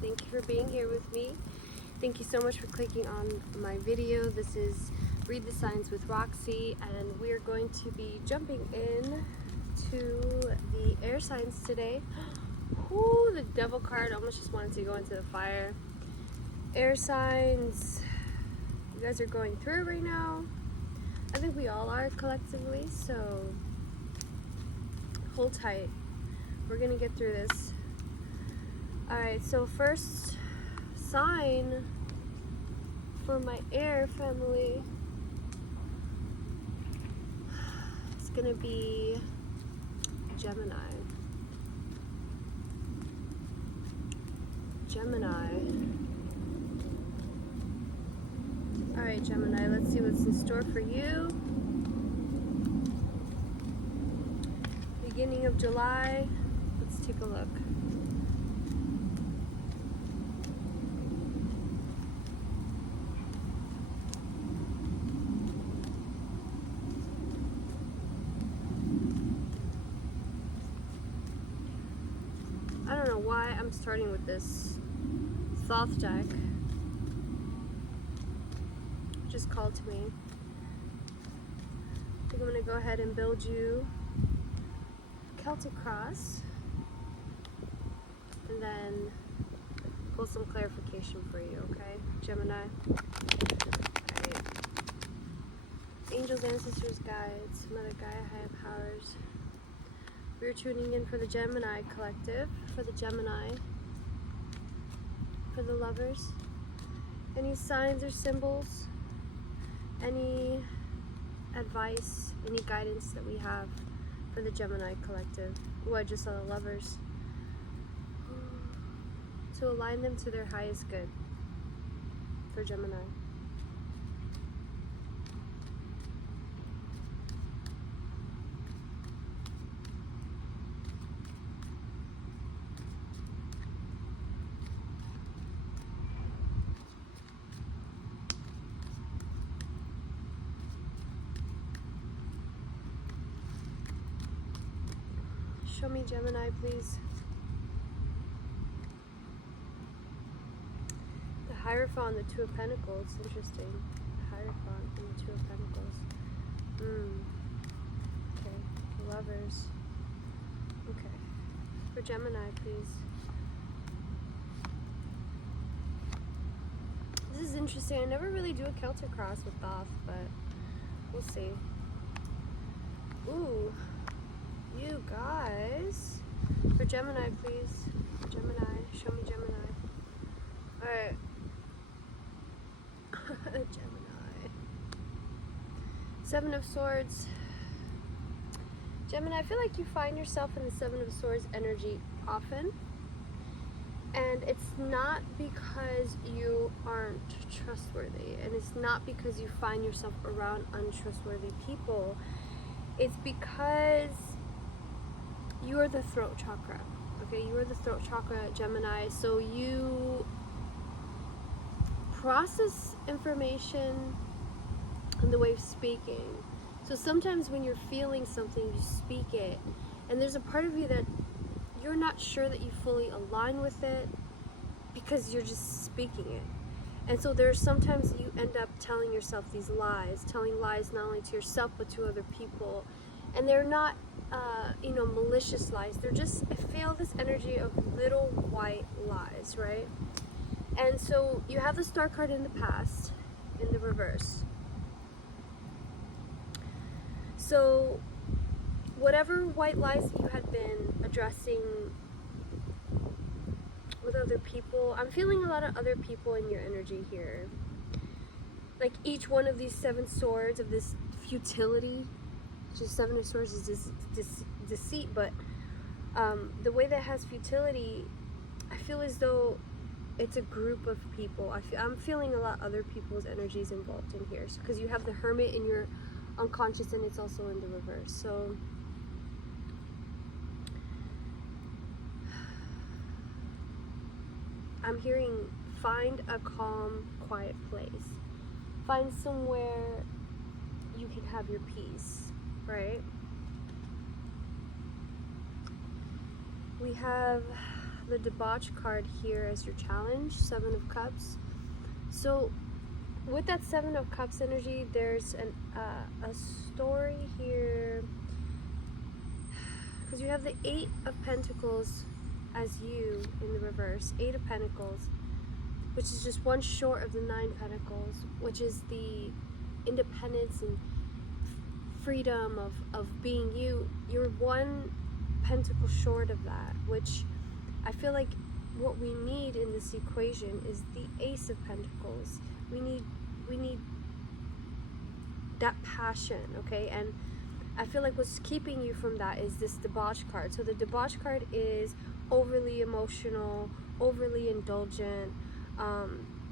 Thank you for being here with me. Thank you so much for clicking on my video. This is Read the Signs with Roxy, and we're going to be jumping in to the air signs today. Ooh, the devil card almost just wanted to go into the fire. Air signs, you guys are going through it right now. I think we all are collectively, so hold tight. We're gonna get through this. Alright, so first sign for my air family is gonna be Gemini. Alright, Gemini, let's see what's in store for you. Beginning of July. Let's take a look. I don't know why I'm starting with this Thoth deck. Just called to me. I think I'm going to go ahead and build you Celtic Cross and then pull some clarification for you, okay, Gemini? Alright. Angels, ancestors, guides, Mother Gaia, higher powers. We're tuning in for the Gemini collective, for the Gemini, for the lovers. Any signs or symbols, any advice, any guidance that we have for the Gemini collective. Ooh, I just saw the lovers. To align them to their highest good for Gemini. Show me Gemini, please. The Hierophant, the Two of Pentacles. Interesting. The Hierophant and the Two of Pentacles. Okay. The Lovers. Okay. For Gemini, please. This is interesting. I never really do a Celtic cross with Thoth, but we'll see. Ooh. You guys. For Gemini, please. Gemini. Show me Gemini. Alright. Gemini. Seven of Swords. Gemini, I feel like you find yourself in the Seven of Swords energy often. And it's not because you aren't trustworthy. And it's not because you find yourself around untrustworthy people. It's because you are the throat chakra, okay? You are the throat chakra, Gemini, so you process information in the way of speaking. So sometimes when you're feeling something, you speak it, and there's a part of you that you're not sure that you fully align with it because you're just speaking it. And so there's sometimes you end up telling yourself these lies, telling lies not only to yourself but to other people, and they're not malicious lies. They're just, I feel this energy of little white lies, right? And so you have the Star card in the past, in the reverse. So whatever white lies that you had been addressing with other people, I'm feeling a lot of other people in your energy here. Like each one of these Seven Swords, of this futility, just Seven of Swords is deceit, but the way that has futility, I feel as though it's a group of people. I'm feeling a lot other people's energies involved in here, because you have the Hermit in your unconscious and it's also in the reverse. So I'm hearing find a calm, quiet place. Find somewhere you can have your peace, right? We have the debauch card here as your challenge, Seven of Cups. So with that Seven of Cups energy, there's a story here, because you have the Eight of Pentacles as you in the reverse, Eight of Pentacles, which is just one short of the Nine Pentacles, which is the independence and freedom of being you. You're one pentacle short of that, which I feel like what we need in this equation is the Ace of Pentacles. We need that passion, okay? And I feel like what's keeping you from that is this debauch card. So the debauch card is overly emotional, overly indulgent.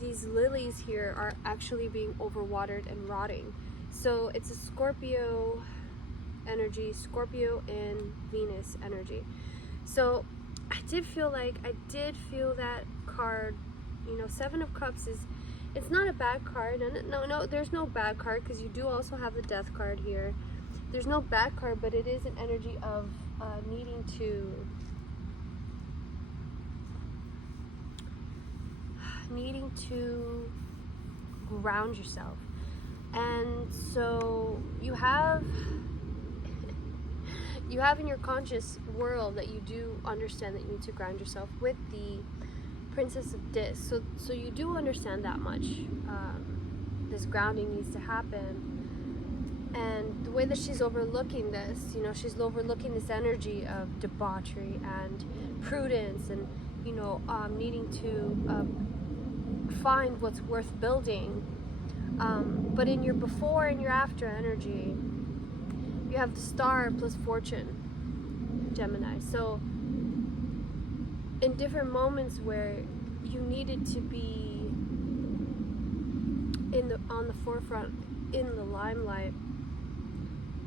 These lilies here are actually being overwatered and rotting. So it's a Scorpio energy, Scorpio and Venus energy. So I did feel that card, you know, Seven of Cups is, it's not a bad card. No, there's no bad card, because you do also have the Death card here. There's no bad card, but it is an energy of needing to ground yourself. And so you have in your conscious world that you do understand that you need to ground yourself with the Princess of Discs. So you do understand that much. This grounding needs to happen. And the way that she's overlooking this, you know, she's overlooking this energy of debauchery and prudence, and, you know, needing to find what's worth building. But in your before and your after energy, you have the Star plus Fortune, Gemini. So in different moments where you needed to be on the forefront, in the limelight,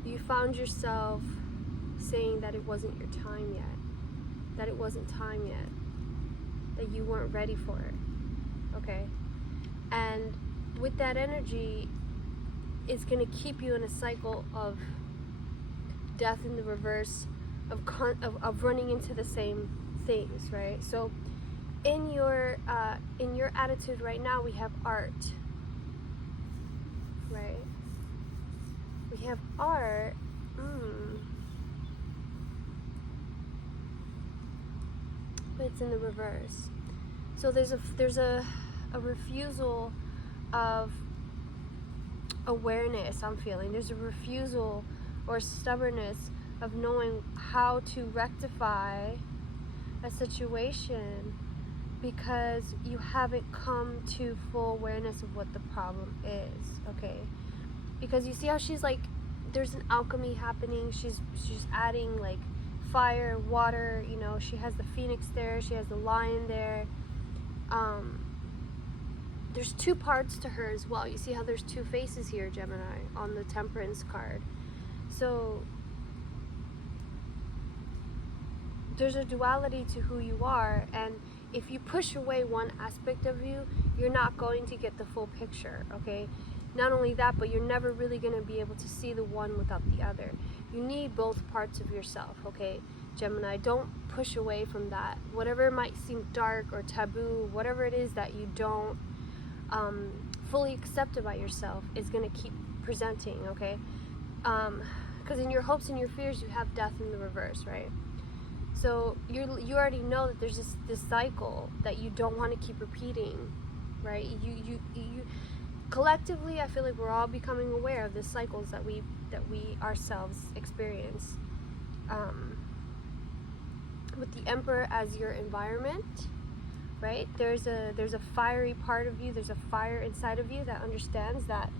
you found yourself saying that it wasn't your time yet, that it wasn't time yet, that you weren't ready for it, okay? And with that energy, it's going to keep you in a cycle of death in the reverse, of running into the same things, right? So in your attitude right now, we have art, right? We have art. But it's in the reverse. So there's a refusal of awareness. I'm feeling there's a refusal or stubbornness of knowing how to rectify a situation, because you haven't come to full awareness of what the problem is, okay? Because you see how she's like, there's an alchemy happening. She's adding like fire, water, you know, she has the phoenix there, she has the lion there. There's two parts to her as well. You see how there's two faces here, Gemini, on the Temperance card. So there's a duality to who you are, and if you push away one aspect of you, you're not going to get the full picture, okay? Not only that, but you're never really going to be able to see the one without the other. You need both parts of yourself, okay, Gemini? Don't push away from that. Whatever might seem dark or taboo, whatever it is that you don't fully accept about yourself, is going to keep presenting, okay? Because in your hopes and your fears, you have death in the reverse, right? So you already know that there's this cycle that you don't want to keep repeating, right? You collectively, I feel like we're all becoming aware of the cycles that we ourselves experience. With the Emperor as your environment, right? There's a fiery part of you. There's a fire inside of you that understands that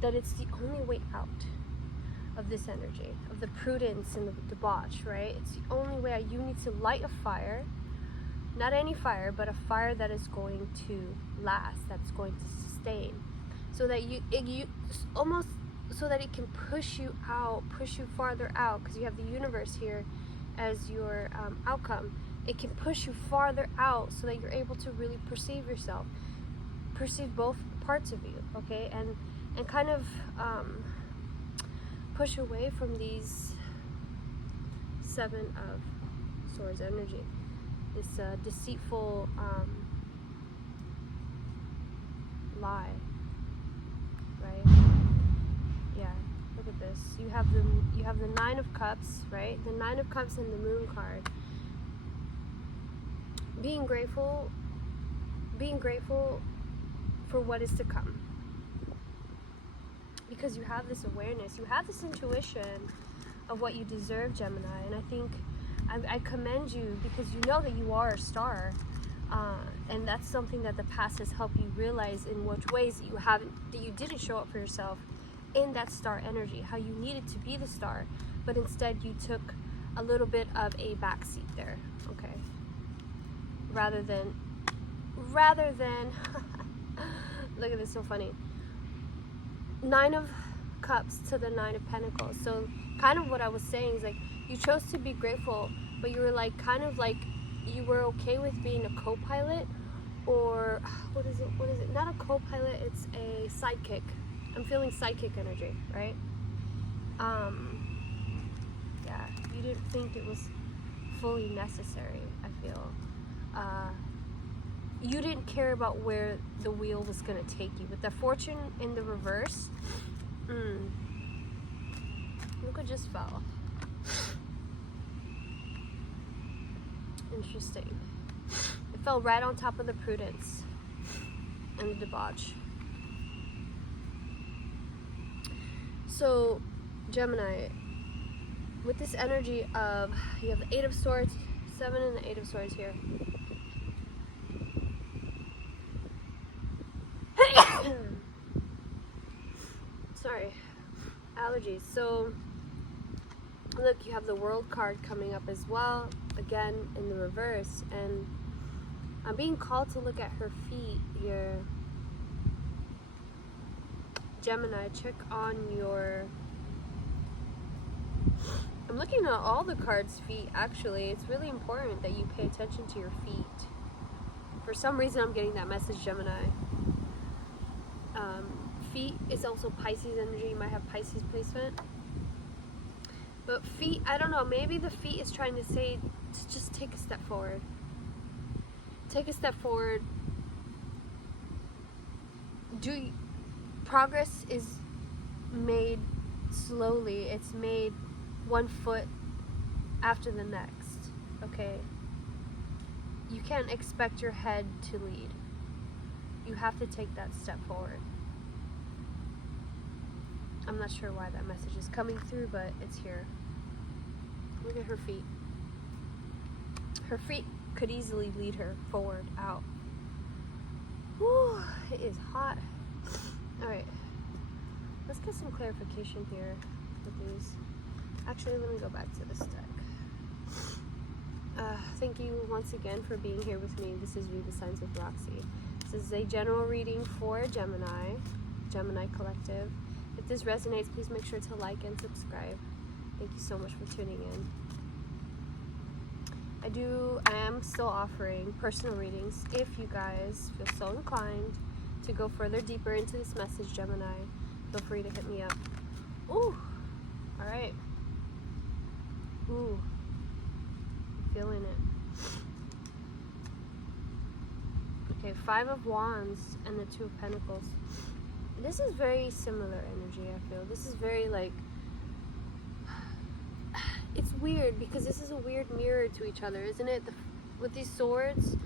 that it's the only way out of this energy, of the prudence and the debauch, right? It's the only way. You need to light a fire, not any fire, but a fire that is going to last, that's going to sustain, so that you almost, so that it can push you out, push you farther out, because you have the universe here as your outcome. It can push you farther out so that you're able to really perceive yourself, perceive both parts of you, okay? And kind of push away from these Seven of Swords energy. this deceitful lie, right? Yeah, look at this. You have the Nine of Cups, right? The Nine of Cups and the Moon card. Being grateful for what is to come. Because you have this awareness, you have this intuition of what you deserve, Gemini. And I think I commend you because you know that you are a star. And that's something that the past has helped you realize, in which ways that you didn't show up for yourself in that star energy, how you needed to be the star, but instead you took a little bit of a backseat there, okay? Rather than look at this, so funny. Nine of Cups to the Nine of Pentacles. So kind of what I was saying is like, you chose to be grateful, but you were like, kind of like, you were okay with being a co-pilot, or what is it? Not a co-pilot, it's a sidekick. I'm feeling sidekick energy, right? Yeah, you didn't think it was fully necessary, I feel. You didn't care about where the wheel was going to take you. With the Fortune in the reverse, look what just fell. Interesting. It fell right on top of the Prudence and the Debauch. So, Gemini, with this energy of, you have the Eight of Swords, 7 and the Eight of Swords here. Sorry, allergies. So, look, you have the World card coming up as well, again in the reverse, and I'm being called to look at her feet here. Gemini, check on your... I'm looking at all the cards' feet, actually. It's really important that you pay attention to your feet. For some reason, I'm getting that message, Gemini. Feet is also Pisces energy. You might have Pisces placement. But feet, I don't know, maybe the feet is trying to say to just take a step forward. Take a step forward. Progress is made slowly. It's made one foot after the next, okay? You can't expect your head to lead. You have to take that step forward. I'm not sure why that message is coming through, but it's here. Look at her feet. Her feet could easily lead her forward, out. Whew, it is hot. Alright, let's get some clarification here with these. Actually, let me go back to this deck. Thank you once again for being here with me. This is Read the Signs with Roxy. This is a general reading for Gemini Collective. If this resonates, please make sure to like and subscribe. Thank you so much for tuning in. I am still offering personal readings. If you guys feel so inclined to go further deeper into this message, Gemini, feel free to hit me up. Ooh, all right. Ooh, I'm feeling it. Okay, Five of Wands and the Two of Pentacles. This is very similar energy, I feel. This is very like, it's weird because this is a weird mirror to each other, isn't it? With these swords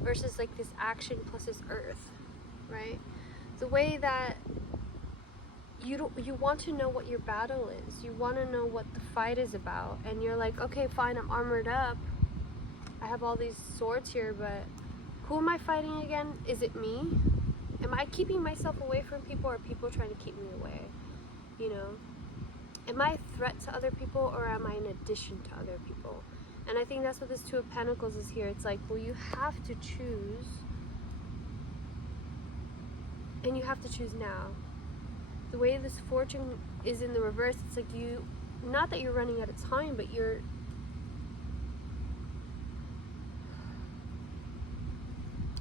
versus like this action plus this earth, right? The way that you want to know what your battle is. You want to know what the fight is about. And you're like, okay, fine, I'm armored up. I have all these swords here, but who am I fighting again? Is it me? Am I keeping myself away from people, or are people trying to keep me away? You know? Am I a threat to other people, or am I an addition to other people? And I think that's what this Two of Pentacles is here. It's like, well, you have to choose. And you have to choose now. The way this Fortune is in the reverse, it's like you, not that you're running out of time, but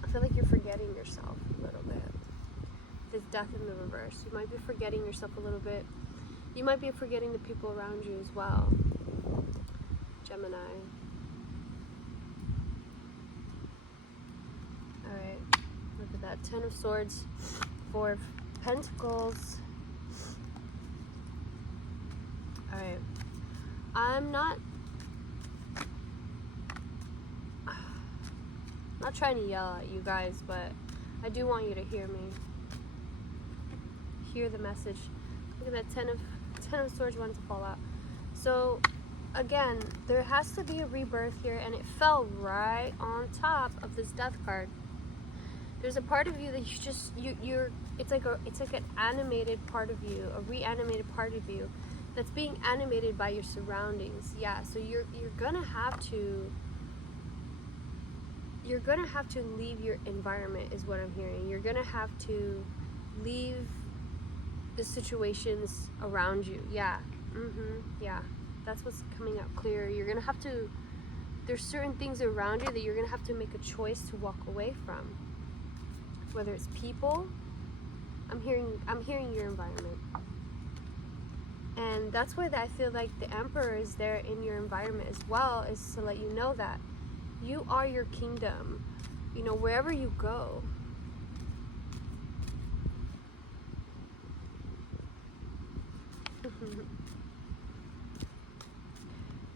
I feel like you're forgetting yourself a little bit. This Death in the reverse. You might be forgetting yourself a little bit. You might be forgetting the people around you as well. Gemini. that 10 of Swords, 4 of Pentacles. Alright. I'm not trying to yell at you guys, but I do want you to hear me. Hear the message. Look at that 10 of Swords wanted to fall out. So again, there has to be a rebirth here, and it fell right on top of this Death card. There's a part of you that you're it's like an animated part of you, a reanimated part of you that's being animated by your surroundings. Yeah, so you're gonna have to leave your environment, is what I'm hearing. You're gonna have to leave the situations around you. Yeah. Yeah, that's what's coming out clear. You're gonna have to, there's certain things around you that you're gonna have to make a choice to walk away from, whether it's people. I'm hearing your environment, and that's why I feel like the Emperor is there in your environment as well, is to let you know that you are your kingdom, you know, wherever you go.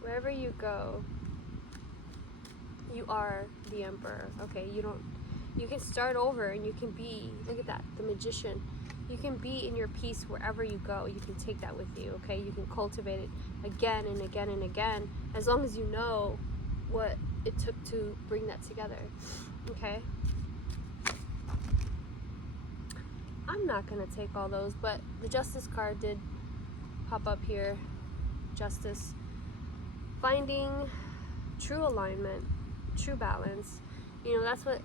Wherever you go, you are the Emperor. Okay, you can start over, and you can be, look at that, the Magician. You can be in your peace wherever you go. You can take that with you, okay? You can cultivate it again and again and again, as long as you know what it took to bring that together, okay? I'm not gonna take all those, but the Justice card did pop up here. Justice. Finding true alignment, true balance. You know, that's what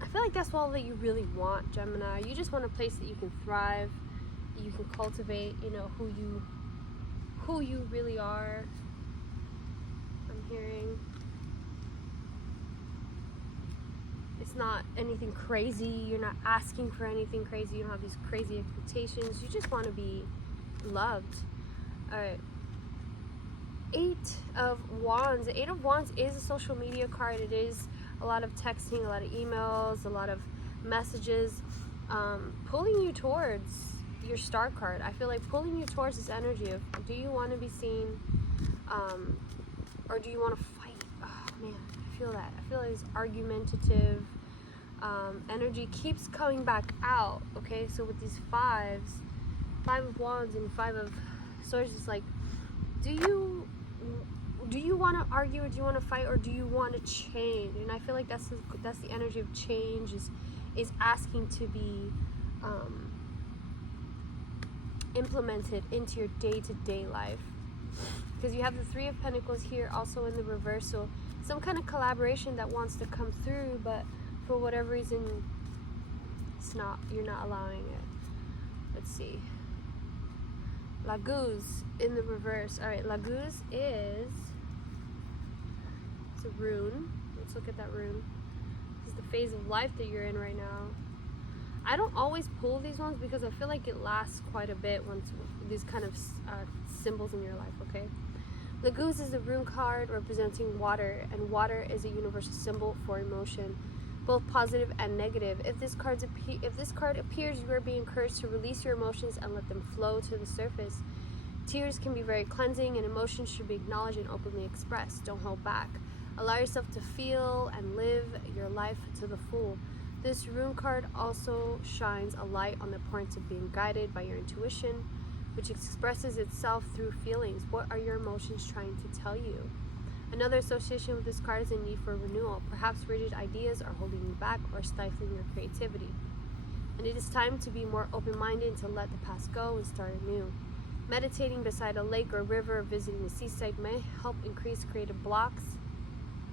I feel like, that's all that you really want, Gemini. You just want a place that you can thrive, you can cultivate, you know, who you really are. I'm hearing it's not anything crazy. You're not asking for anything crazy. You don't have these crazy expectations. You just want to be loved. All right. 8 of Wands. The 8 of Wands is a social media card. It is a lot of texting, a lot of emails, a lot of messages, pulling you towards your Star card. I feel like pulling you towards this energy of, do you want to be seen, or do you want to fight? Oh man, I feel that. I feel like this argumentative energy keeps coming back out. Okay, so with these 5 of Wands and 5 of Swords, it's like, do you want to argue, or do you want to fight, or do you want to change? And I feel like that's the energy of change, is asking to be implemented into your day-to-day life. Because you have the 3 of Pentacles here also in the reverse, so some kind of collaboration that wants to come through, but for whatever reason you're not allowing it. Let's see. Laguz in the reverse. All right, Laguz is, it's a rune. Let's look at that rune. This is the phase of life that you're in right now. I don't always pull these ones because I feel like it lasts quite a bit once these kind of symbols in your life, okay? Laguz is a rune card representing water, and water is a universal symbol for emotion, both positive and negative. If this card appears, you are being encouraged to release your emotions and let them flow to the surface. Tears can be very cleansing, and emotions should be acknowledged and openly expressed. Don't hold back. Allow yourself to feel and live your life to the full. This rune card also shines a light on the importance of being guided by your intuition, which expresses itself through feelings. What are your emotions trying to tell you? Another association with this card is a need for renewal. Perhaps rigid ideas are holding you back or stifling your creativity. And it is time to be more open-minded and to let the past go and start anew. Meditating beside a lake or river or visiting the seaside may help increase creative blocks,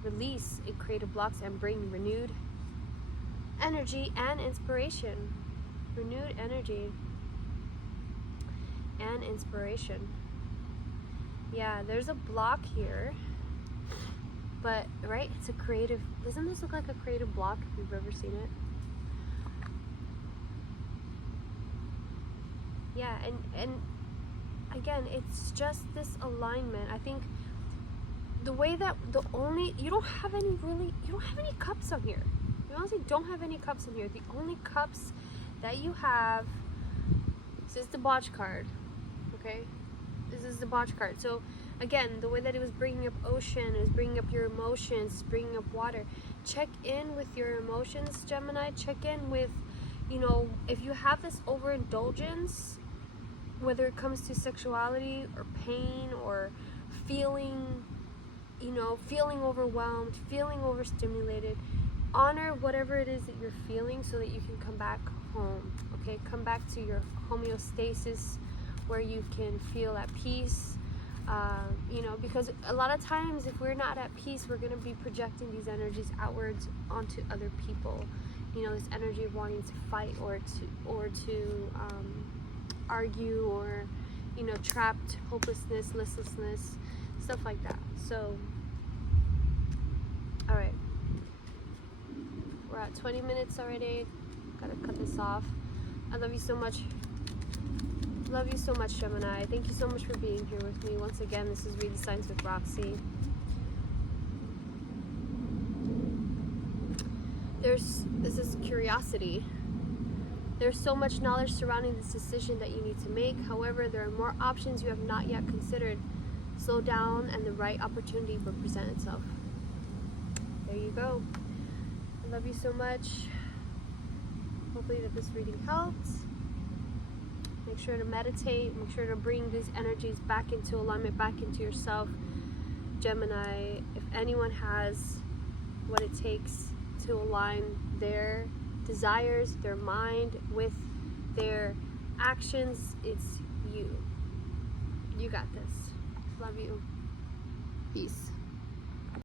release creative blocks, and bring renewed energy and inspiration. Renewed energy and inspiration. Yeah, there's a block here. But, right, it's a creative, doesn't this look like a creative block if you've ever seen it? Yeah, and again, it's just this alignment. I think the way that you don't have any cups on here. You You honestly don't have any cups in here. The only cups that you have, this is the botch card, okay? This is the botch card. So again, the way that it was bringing up ocean, it was bringing up your emotions, bringing up water. Check in with your emotions, Gemini. Check in with, you know, if you have this overindulgence, whether it comes to sexuality or pain or feeling, you know, feeling overwhelmed, feeling overstimulated, honor whatever it is that you're feeling so that you can come back home, okay? Come back to your homeostasis where you can feel at peace. You know, because a lot of times if we're not at peace, we're going to be projecting these energies outwards onto other people. You know, this energy of wanting to fight or to argue, or, you know, trapped, hopelessness, listlessness, stuff like that. So, all right, we're at 20 minutes already. Gotta cut this off. I love you so much. Love you so much, Gemini. Thank you so much for being here with me. Once again, this is Read the Signs with Roxy. This is curiosity. There's so much knowledge surrounding this decision that you need to make. However, there are more options you have not yet considered. Slow down and the right opportunity will present itself. There you go. I love you so much. Hopefully that this reading helped. Make sure to meditate. Make sure to bring these energies back into alignment, back into yourself. Gemini, if anyone has what it takes to align their desires, their mind with their actions, it's you. You got this. Love you. Peace.